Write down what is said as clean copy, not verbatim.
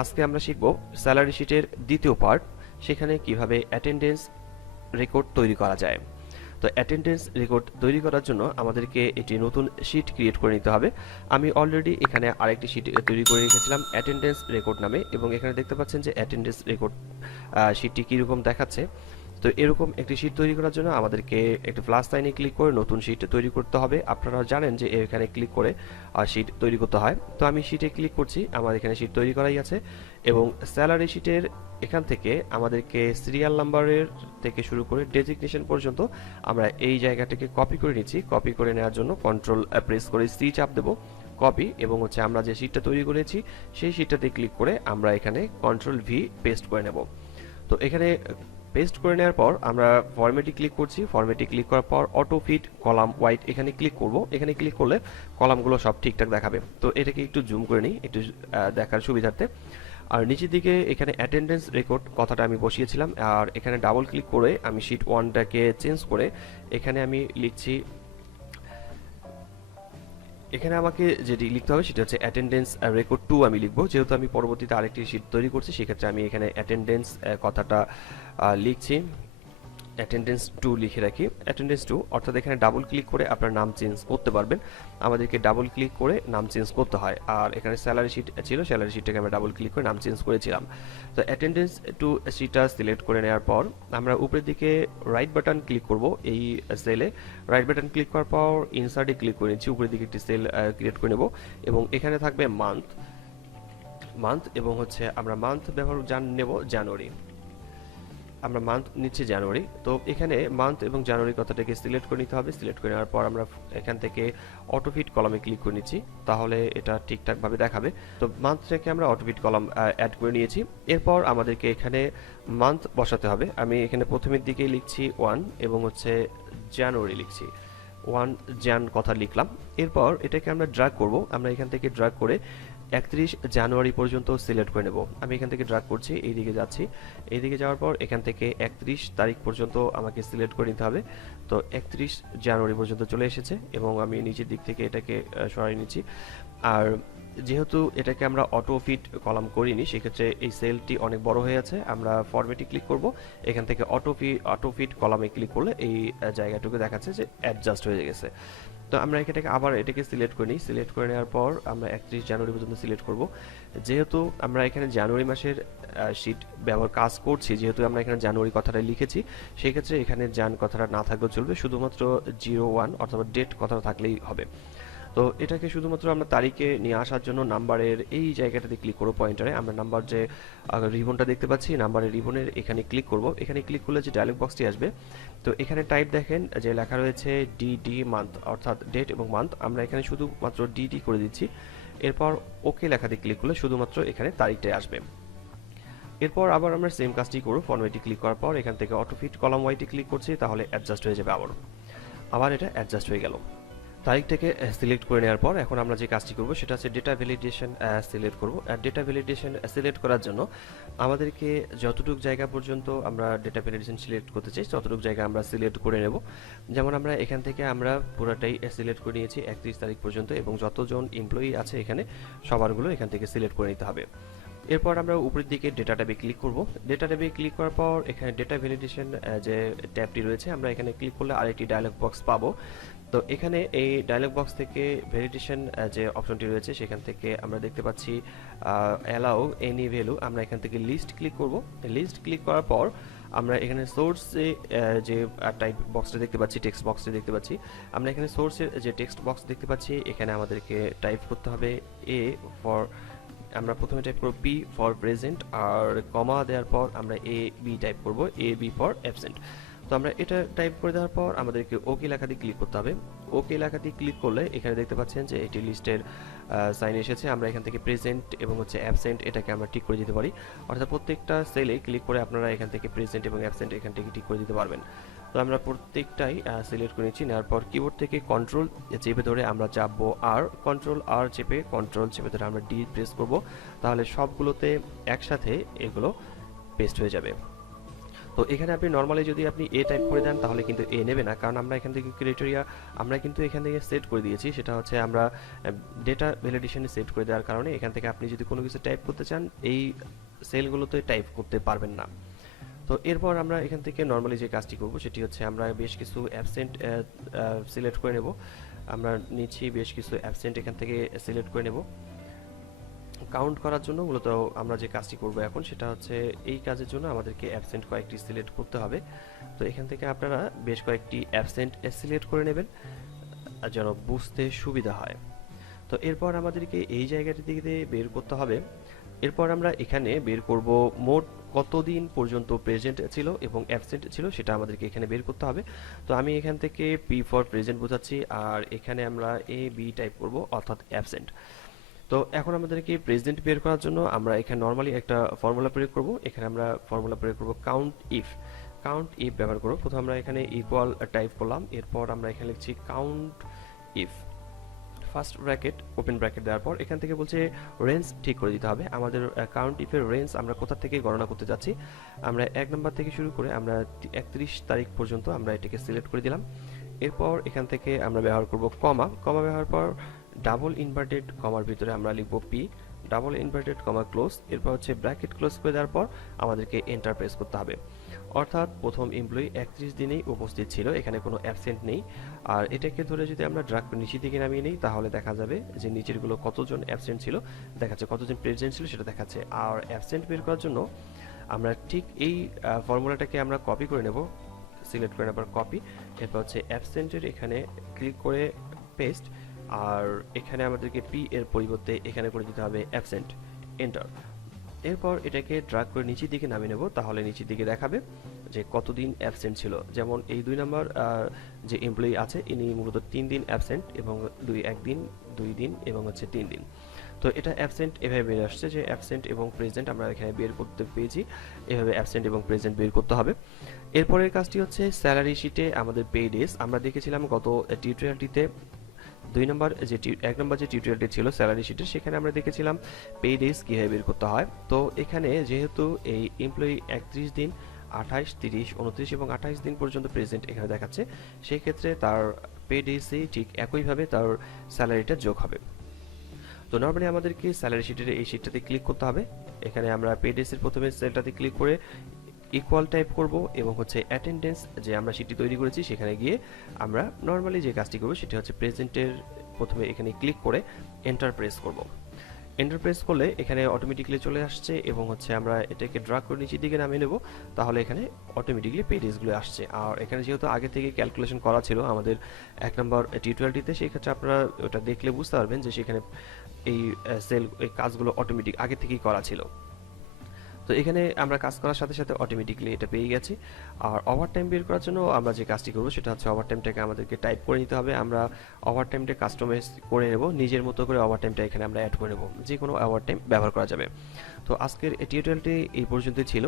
আজকে আমরা শিখব স্যালারি শিটের দ্বিতীয় পার্ট, সেখানে কিভাবে অ্যাটেন্ডেন্স রেকর্ড তৈরি করা যায়। তো অ্যাটেন্ডেন্স রেকর্ড তৈরি করার জন্য আমাদেরকে একটি নতুন শিট ক্রিয়েট করে নিতে হবে। আমি অলরেডি এখানে আরেকটি শিট তৈরি করে রেখেছিলাম অ্যাটেন্ডেন্স রেকর্ড নামে, এবং এখানে দেখতে পাচ্ছেন যে অ্যাটেন্ডেন্স রেকর্ড শিটটি কীরকম দেখাচ্ছে। তো এরকম একটি শিট তৈরি করার জন্য আমাদেরকে একটি প্লাস সাইনে ক্লিক করে নতুন শিট তৈরি করতে হবে। আপনারা জানেন যে এখানে ক্লিক করে শিট তৈরি করতে হয়। তো আমি শিটে ক্লিক করছি, আমার এখানে শিট তৈরি করাই আছে, এবং স্যালারি শিটের এখান থেকে আমাদেরকে সিরিয়াল নাম্বারের থেকে শুরু করে ডেজিগনেশন পর্যন্ত আমরা এই জায়গাটাকে কপি করে নিচ্ছি। কপি করে নেওয়ার জন্য কন্ট্রোল প্রেস করে সি চাপ দেবো, কপি, এবং আমরা যে শিটটা তৈরি করেছি সেই শিটটাতে ক্লিক করে আমরা এখানে কন্ট্রোল ভি পেস্ট করে নেব। তো এখানে পেস্ট করে নেওয়ার পর আমরা ফরম্যাটে ক্লিক করছি। ফরম্যাটে ক্লিক করার পর অটো ফিট কলাম ওয়াইড এখানে ক্লিক করব। এখানে ক্লিক করলে কলামগুলো সব ঠিকঠাক দেখাবে। তো এটাকে একটু জুম করে নিই একটু দেখার সুবিধার্থে। আর নিচের দিকে এখানে অ্যাটেন্ডেন্স রেকর্ড কথাটা আমি বসিয়েছিলাম, আর এখানে ডাবল ক্লিক করে আমি শিট 1টাকে চেঞ্জ করে এখানে আমি লিখছি, এখানে আমাকে যেটি লিখতে হবে সেটা হচ্ছে অ্যাটেন্ডেন্স রেকর্ড 2 আমি লিখবো। যেহেতু আমি পরবর্তীতে আরেকটি শিট তৈরি করছি, সেক্ষেত্রে আমি এখানে অ্যাটেন্ডেন্স কথাটা লিখছি, অ্যাটেন্ডেন্স 2 লিখে রাখি। অ্যাটেন্ডেন্স 2 অর্থাৎ এখানে ডাবল ক্লিক করে আপনার নাম চেঞ্জ করতে পারবেন। আমাদেরকে ডাবল ক্লিক করে নাম চেঞ্জ করতে হয়। আর এখানে স্যালারি শিট ছিল, স্যালারি শিটটাকে আমরা ডাবল ক্লিক করে নাম চেঞ্জ করেছিলাম। তো অ্যাটেন্ডেন্স 2 শিটটা সিলেক্ট করে নেওয়ার পর আমরা উপরের দিকে রাইট বাটন ক্লিক করব এই সেলে। রাইট বাটন ক্লিক করার পর ইনসার্টে ক্লিক করে নিচ্ছি, উপরের দিকে একটি সেল ক্রিয়েট করে নেব, এবং এখানে থাকবে মান্থ এবং আমরা মান্থ ব্যবহার নেব জানুয়ারি। আমরা মান্থ নিচ্ছি জানুয়ারি। তো এখানে মান্থ এবং জানুয়ারি কথাটাকে সিলেক্ট করে নিতে হবে। সিলেক্ট করে নেওয়ার পর আমরা এখান থেকে অটোফিট কলামে ক্লিক করে নিচ্ছি, তাহলে এটা ঠিকঠাকভাবে দেখাবে। তো মান্থটাকে আমরা অটোফিট কলাম অ্যাড করে নিয়েছি। এরপর আমাদেরকে এখানে মান্থ বসাতে হবে। আমি এখানে প্রথমের দিকে লিখছি 1 এবং জানুয়ারি লিখছি 1 জান কথা লিখলাম। এরপর এটাকে আমরা ড্র্যাগ করব। আমরা এখান থেকে ড্র্যাগ করে 31 জানুয়ারি পর্যন্ত সিলেক্ট করে নেব। আমি এখান থেকে ড্র্যাগ করছি, এইদিকে যাচ্ছি। এইদিকে যাওয়ার পর এখান থেকে 31 তারিখ পর্যন্ত আমাকে সিলেক্ট করে নিতে হবে। তো 31 জানুয়ারি পর্যন্ত চলে এসেছে, এবং আমি নিচের দিক থেকে এটাকে সরিয়ে নিচ্ছি। আর যেহেতু এটাকে আমরা অটো ফিট কলাম করিনি, সেক্ষেত্রে এই সেলটি অনেক বড় হয়ে আছে। আমরা ফরম্যাটে ক্লিক করব, এখান থেকে অটো ফিট কলামে ক্লিক করলে এই জায়গাটুকু দেখাচ্ছে যে অ্যাডজাস্ট হয়ে গেছে। তো আমরা এটাকে আবার সিলেক্ট করে নিই। সিলেক্ট করে নেওয়ার পর আমরা 31 জানুয়ারি পর্যন্ত সিলেক্ট করব। যেহেতু আমরা এখানে জানুয়ারি মাসের শিট ব্যবহার কাজ করছি, যেহেতু আমরা এখানে জানুয়ারি কথাটা লিখেছি, সেক্ষেত্রে এখানে জান কথাটা না থাকলেও চলবে, শুধুমাত্র 01 অথবা ডেট কথাটা থাকলেই হবে। তো এটাকে শুধুমাত্র আমরা তারিখে নিয়ে আসার জন্য নাম্বারের এই জায়গাটাতে ক্লিক করব, পয়েন্টারে আমরা নাম্বার যে রিবনটা দেখতে পাচ্ছি, নাম্বারের রিবনের এখানে ক্লিক করব। এখানে ক্লিক করলে যে ডায়লগ বক্সটি আসবে, তো এখানে টাইপ দেখেন যে লেখা রয়েছে ডিডি মান্থ, অর্থাৎ ডেট এবং মান্থ। আমরা এখানে শুধুমাত্র ডিডি করে দিচ্ছি। এরপর ওকে লেখাতে ক্লিক করলে শুধুমাত্র এখানে তারিখটাই আসবে। এরপর আবার আমরা সেম কাজটি করব। ফরম্যাটে ক্লিক করার পর এখান থেকে অটোফিট কলাম ওয়াইটে ক্লিক করছি, তাহলে অ্যাডজাস্ট হয়ে যাবে। আবার এটা অ্যাডজাস্ট হয়ে গেল। তারিখটাকে সিলেক্ট করে নেওয়ার পর এখন আমরা যে কাজটি করব সেটা হচ্ছে ডেটা ভ্যালিডেশন সিলেক্ট করব। আর ডেটা ভ্যালিডেশন সিলেক্ট করার জন্য আমাদেরকে যতটুকু জায়গা পর্যন্ত আমরা ডেটা ভ্যালিডেশন সিলেক্ট করতে চাই ততটুকু জায়গা আমরা সিলেক্ট করে নেব। যেমন আমরা এখান থেকে আমরা পুরোটাই সিলেক্ট করে নিয়েছি 31 তারিখ পর্যন্ত, এবং যতজন এমপ্লয়ি আছে এখানে সবারগুলো এখান থেকে সিলেক্ট করে নিতে হবে। এরপর আমরা উপরের দিকে ডেটা ট্যাবে ক্লিক করব। ডেটা ট্যাবে ক্লিক করার পর এখানে ডেটা ভ্যালিডেশন যে ট্যাবটি রয়েছে, আমরা এখানে ক্লিক করলে আরেকটি ডায়লগ বক্স পাবো। তো এখানে এই ডায়লগ বক্স থেকে ভ্যালিডেশন যে অপশনটি রয়েছে সেখান থেকে আমরা দেখতে পাচ্ছি অ্যালাউ এনি ভ্যালু। আমরা এখান থেকে লিস্ট ক্লিক করব। লিস্ট ক্লিক করার পর আমরা এখানে সোর্সে যে টাইপ বক্সটা দেখতে পাচ্ছি, টেক্সট বক্সটা দেখতে পাচ্ছি, আমরা এখানে সোর্সের যে টেক্সট বক্স দেখতে পাচ্ছি এখানে আমাদেরকে টাইপ করতে হবে এ ফর, আমরা প্রথমে টাইপ করব পি ফর প্রেজেন্ট, আর কমা দেওয়ার পর আমরা এ বি টাইপ করব, এ বি ফর অ্যাবসেন্ট। তো আমরা এটা টাইপ করে দেওয়ার পর আমাদেরকে ওকে লেখাতে ক্লিক করতে হবে। ওকে লেখাতে ক্লিক করলে এখানে দেখতে পাচ্ছেন যে এটি লিস্টের সাইন এসেছে। আমরা এখান থেকে প্রেজেন্ট এবং অ্যাবসেন্ট এটাকে আমরা ঠিক করে দিতে পারি, অর্থাৎ প্রত্যেকটা সেলে ক্লিক করে আপনারা এখান থেকে প্রেজেন্ট এবং অ্যাবসেন্ট এখান থেকে ঠিক করে দিতে পারবেন। তো আমরা প্রত্যেকটাই সিলেক্ট করে নিচ্ছি। নেওয়ার পর কিবোর্ড থেকে কন্ট্রোল চেপে ধরে আমরা চাপবো আর, কন্ট্রোল আর চেপে কন্ট্রোল চেপে ধরে আমরা ডি প্রেস করব, তাহলে সবগুলোতে একসাথে এগুলো পেস্ট হয়ে যাবে। তো এখানে আপনি নর্মালি যদি আপনি এ টাইপ করে দেন তাহলে কিন্তু এ নেবে না, কারণ আমরা এখান থেকে ক্রাইটেরিয়া আমরা কিন্তু এখান থেকে সেট করে দিয়েছি, সেটা হচ্ছে আমরা ডেটা ভ্যালিডেশনে সেট করে দেওয়ার কারণে এখান থেকে আপনি যদি কোনো কিছু টাইপ করতে চান এই সেলগুলোতে টাইপ করতে পারবেন না। তো এরপর আমরা এখান থেকে নর্মালি যে কাজটি করব সেটি হচ্ছে আমরা বেশ কিছু অ্যাবসেন্ট সিলেক্ট করে নেব। আমরা নিচ্ছি বেশ কিছু অ্যাবসেন্ট এখান থেকে সিলেক্ট করে নেব কাউন্ট করার জন্য। মূলত আমরা যে কাজটি করব এখন সেটা হচ্ছে এই কাজের জন্য আমাদেরকে অ্যাবসেন্ট কয়েকটি সিলেক্ট করতে হবে। তো এখান থেকে আপনারা বেশ কয়েকটি অ্যাবসেন্ট সিলেক্ট করে নেবেন যেন বুঝতে সুবিধা হয়। তো এরপর আমাদেরকে এই জায়গাটি থেকে বের করতে হবে। এরপর আমরা এখানে বের করব মোট কতদিন পর্যন্ত প্রেজেন্ট ছিল এবং অ্যাবসেন্ট ছিল সেটা আমাদেরকে এখানে বের করতে হবে। তো আমি এখান থেকে পি ফর প্রেজেন্ট বোঝাচ্ছি, আর এখানে আমরা এ বি টাইপ করব অর্থাৎ অ্যাবসেন্ট। তো এখন আমাদেরকে প্রেজেন্ট বের করার জন্য আমরা এখানে নর্মালি একটা ফর্মুলা প্রয়োগ করব। এখানে আমরা ফর্মুলা প্রয়োগ করব কাউন্ট ইফ ব্যবহার করব। প্রথমে আমরা এখানে ইকুয়াল টাইপ করলাম, এরপর আমরা এখানে লিখছি count if first bracket open bracket দেওয়ার পর এখান থেকে বলছে রেঞ্জ ঠিক করে দিতে হবে। আমাদের কাউন্ট ইফের রেঞ্জ আমরা কোথা থেকে গণনা করতে যাচ্ছি, আমরা 1 নম্বর থেকে শুরু করে আমরা 31 তারিখ পর্যন্ত আমরা এটাকে সিলেক্ট করে দিলাম। এরপর এখান থেকে আমরা ব্যবহার করব কমা ব্যবহার পর ডাবল ইনভার্টেড কমার ভিতরে আমরা লিখব P double inverted comma close, এরপর হচ্ছে ব্র্যাকেট ক্লোজ করে দেওয়ার পর আমাদেরকে এন্টার প্রেস করতে হবে। অর্থাৎ প্রথম এমপ্লয়ি 31 দিনেই উপস্থিত ছিল, এখানে কোনো অ্যাবসেন্ট নেই। আর এটাকে ধরে যদি আমরা ড্রাগ করে নিচের দিকে নামিয়ে নিই তাহলে দেখা যাবে যে নিচেরগুলো কতজন অ্যাবসেন্ট ছিল দেখাচ্ছে, কতজন প্রেজেন্ট ছিল সেটা দেখাচ্ছে। আর অ্যাবসেন্ট বের করার জন্য আমরা ঠিক এই ফর্মুলাটাকে আমরা কপি করে নেব, সিলেক্ট করে নেবার কপি, এরপর হচ্ছে অ্যাবসেন্টের এখানে ক্লিক করে পেস্ট, আর এখানে আমাদেরকে পি এর পরিবর্তে এখানে করে দিতে হবে অ্যাবসেন্ট, এন্টার। এরপর এটাকে ড্রাগ করে নিচের দিকে নামিয়ে নেব, তাহলে নিচের দিকে দেখাবে যে কতদিন অ্যাবসেন্ট ছিল। যেমন এই 2 নম্বর যে এমপ্লয়ি আছে ইনি মূলত 3 দিন অ্যাবসেন্ট এবং 1 দিন 2 দিন এবং হচ্ছে 3 দিন। তো এটা অ্যাবসেন্ট এভাবে বের আসছে যে অ্যাবসেন্ট এবং প্রেজেন্ট আমরা এখানে বের করতে পেয়েছি, এভাবে অ্যাবসেন্ট এবং প্রেজেন্ট বের করতে হবে। এরপরের কাজটি হচ্ছে স্যালারি শিটে আমাদের পে ডেজ। আমরা দেখেছিলাম গত টিউটোরিয়ালটিতে 1 নম্বর যে টিউটোরিয়ালটি ছিল স্যালারি শিটের, সেখানে আমরা দেখেছিলাম পে ডেজ কীভাবে বের করতে হয়। তো এখানে যেহেতু এই এমপ্লয়ি 31 দিন 28, 30, 29 এবং 28 দিন পর্যন্ত প্রেজেন্ট এখানে দেখাচ্ছে, সেই ক্ষেত্রে তার পে ডেজে ঠিক একইভাবে তার স্যালারিটা যোগ হবে। তো নর্মালি আমাদেরকে স্যালারি শিটের এই শিটটাতে ক্লিক করতে হবে। এখানে আমরা পে ডেজের প্রথমে সেলটাতে ক্লিক করে ইকুয়াল টাইপ করব এবং হচ্ছে অ্যাটেন্ডেন্স যে আমরা শিটটি তৈরি করেছি সেখানে গিয়ে আমরা নর্মালি যে কাজটি করব সেটি হচ্ছে প্রেজেন্টের প্রথমে এখানে ক্লিক করে এন্টার প্রেস করব। এন্টার প্রেস করলে এখানে অটোমেটিক্যালি চলে আসছে এবং হচ্ছে আমরা এটাকে ড্রাগ করে নিচের দিকে নামিয়ে নেব, তাহলে এখানে অটোমেটিক্যালি পেজগুলো আসছে। আর এখানে যেহেতু আগে থেকে ক্যালকুলেশন করা ছিল আমাদের 1 নম্বর টিউটোরিয়ালটিতে, সেই ক্ষেত্রে আপনারা ওটা দেখলে বুঝতে পারবেন যে সেখানে এই এই কাজগুলো অটোমেটিক আগে থেকেই করা ছিল। তো এখানে আমরা কাজ করার সাথে সাথে অটোমেটিক্যালি এটা পেয়ে গেছি। আর ওভারটাইম বের করার জন্য আমরা যে কাজটি করব সেটা হচ্ছে ওভারটাইমটাকে আমাদেরকে টাইপ করে নিতে হবে। আমরা ওভারটাইমটা কাস্টমাইজ করে নেব, নিজের মতো করে ওভারটাইমটা এখানে আমরা অ্যাড করে নেব, যে কোনো ওভারটাইম ব্যবহার করা যাবে। তো আজকের এই টিউটোরিয়ালটি এই পর্যন্তই ছিল।